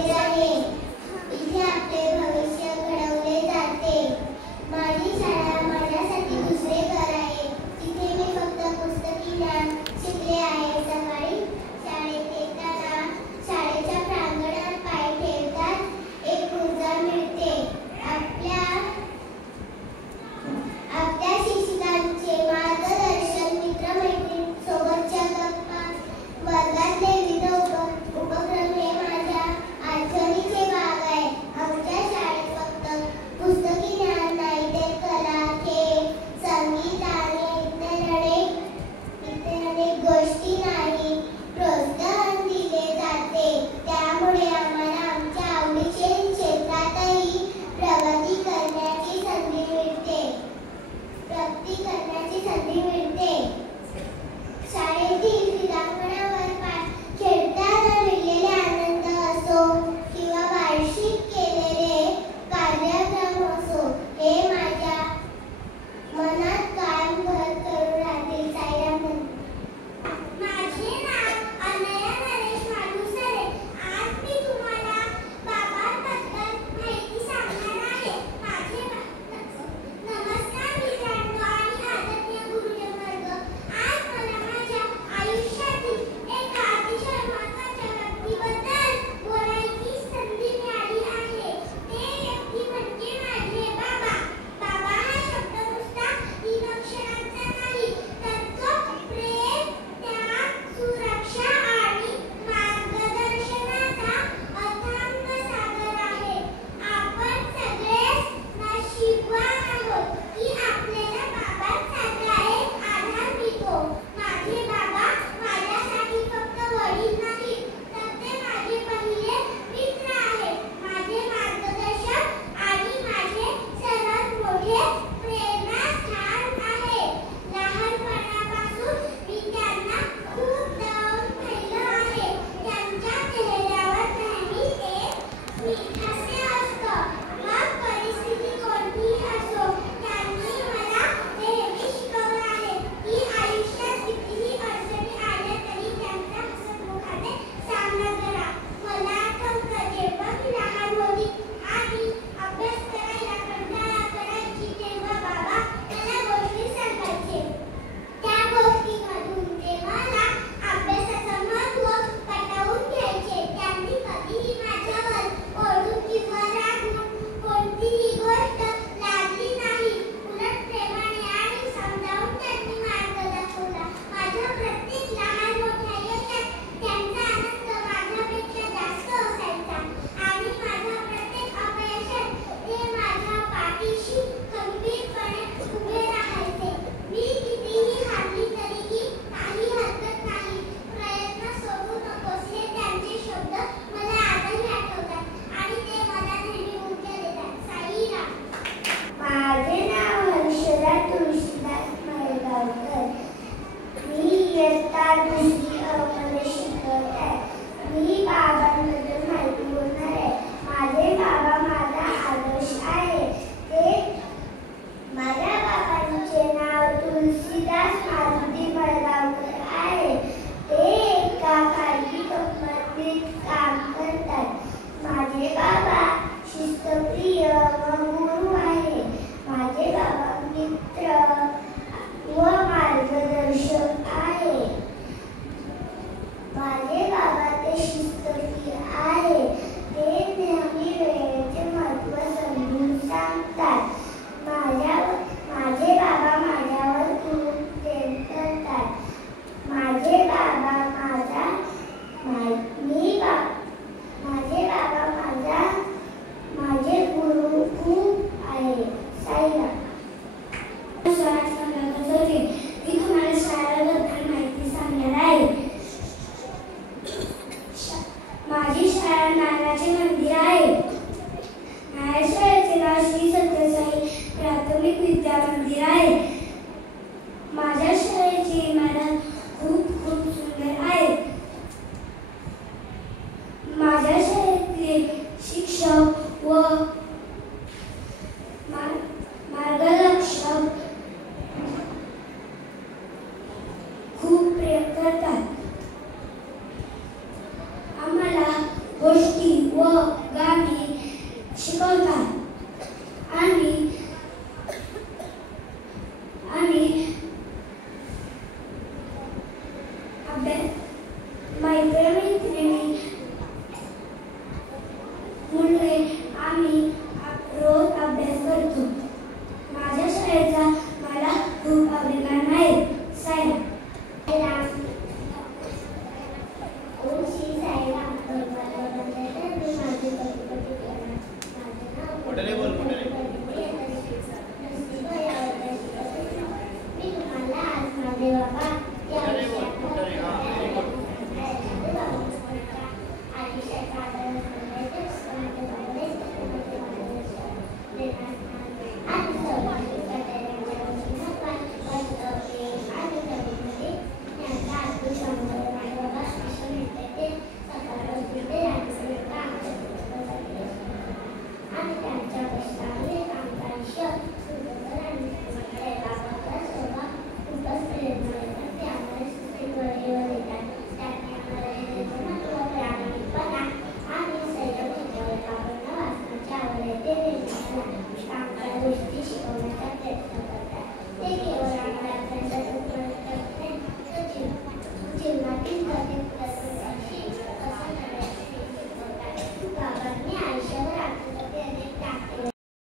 College आहे. इथे आपले भविष्य घडवले जाते. माझी शाळा माझ्यासाठी दुसरे घर आहे. तिथे मी फक्त पुस्तकी ज्ञान शिकले आहे. सकाळी शाळेत येताना शाळेच्या प्रांगणात पाय ठेवताच एक ऊर्जा मिळते. आपल्या शिक्षकांचे मार्गदर्शन, मित्रमैत्रिणींसोबतच्या गप्पा, वर्गातले विविध उपक्रम हे माझ्या आठवणीचे भाग आहे. आमच्या शाळेत फक्त पुस्तकी ज्ञान नाही तर कला, खेळ, संगीत आणि इतर अनेक गोष्टी नाही प्रोत्साहन दिले जाते. त्यामुळे आम्हाला आमच्या आवडीच्या क्षेत्रातही प्रगती करण्याची संधी मिळते. शाळेतील क्रीडांगणावर खेळताना मिळालेले आनंद असो किंवा वार्षिक केलेले कार्यक्रम असो, हे माझ्या मनात कायम घर करून राहतील. साईराम. माझे नाव अनया नरेश मालुसरे. आज मी तुम्हाला बाबांबद्दल माहिती सांगणार आहे. नमस्कार मित्रांनो आणि आदरणीय गुरुजन वर्ग. आज मला माझ्या आयुष्यातील एका अतिशय महत्त्वाच्या व्यक्तीबद्दल बोलायची संधी मिळाली आहे. ते व्यक्ती म्हणजे माझे बाबा. बाबा हा शब्द नुसता 3 अक्षरांचा नाही, तर तो प्रेम, त्याग, सुरक्षा आणि मार्गदर्शनाचा अथांग सागर आहे. आपण सगळेच नशीबवान आहोत की आपल्याला बाबांसारखा एक आधार मिळतो. माझे बाबा माझ्यासाठी फक्त वडील नाहीत, तर ते माझे पहिले मित्र आहेत, माझे मार्गदर्शक आणि माझे सर्वात मोठे प्रेरणास्थान आहे. लहानपणापासून मी त्यांना खूप जवळून पाहिलं आहे. त्यांच्या चेहऱ्यावर नेहमी एक हास्य असतं. मग परिस्थिती कोणतीही असो, त्यांनी मला नेहमी शिकवलं आहे की आयुष्यात कितीही अडचणी आल्या तरी त्यांचा हसतमुखाने सामना करा. मला आठवतं जेव्हा मी लहान होती आणि अभ्यास करायला कंटाळा करायची, तेव्हा बाबा मला गोष्टी सांगायचे. त्या गोष्टींमधून ते मला अभ्यासाचं महत्त्व पटवून घ्यायचे. त्यांनी कधीही माझ्यावर ओरडून किंवा रागवून कोणतीही गोष्ट लादली नाही. उलट प्रेमाने आणि समजावून त्यांनी मार्ग दाखवला. माझ्या प्रत्येक लहान मोठ्या यशात त्यांचा आनंद माझ्यापेक्षा जास्त असायचा आणि माझ्या प्रत्येक अपयशात ते माझ्या पाठीशी खंबीरपणे उभे राहायचे. मी कितीही हारली तरीही काही हरकत नाही, प्रयत्न सोडू नकोस, हे त्यांचे शब्द मला आजही आठवतात आणि ते मला नेहमी ऊर्जा देतात. साईराम. माझे नाव हर्षदा तुळशीदास मळगावकर. मी इयत्ता 2री मध्ये शिकत आहे. मी बाबांबद्दल माहिती बोलणार आहे. माझे बाबा माझा आदर्श आहे. माझ्या बाबांचे नाव तुळशीदास मारुती मळगावकर आहे. ते एका खाजगी कंपनीत काम करतात. माझे बाबा शिस्तप्रिय व गुरु आहे. माझे बाबा मित्र व मार्गदर्शक आहे. माझे बाबा ते शिस्तप्रिय आहे. ते नेहमी वेळेचे महत्त्व समजून सांगतात. माझे बाबा माझ्यावर खूप प्रेम करतात. माझे बाबा माझे गुरु खूप आहे. साईराम. मी तुम्हाला शाळेबद्दल माहिती सांगणार आहे. माझी शाळा नागाचे मंदिर आहे. माझ्या शाळेचे नाव श्री सत्यसाई प्राथमिक विद्या मंदिर आहे. माझ्या शाळेची इमारत खूप सुंदर आहे. माझ्या शाळेतील शिक्षक व मार्गदर्शक खूप प्रेम करतात. आम्हाला गोष्टी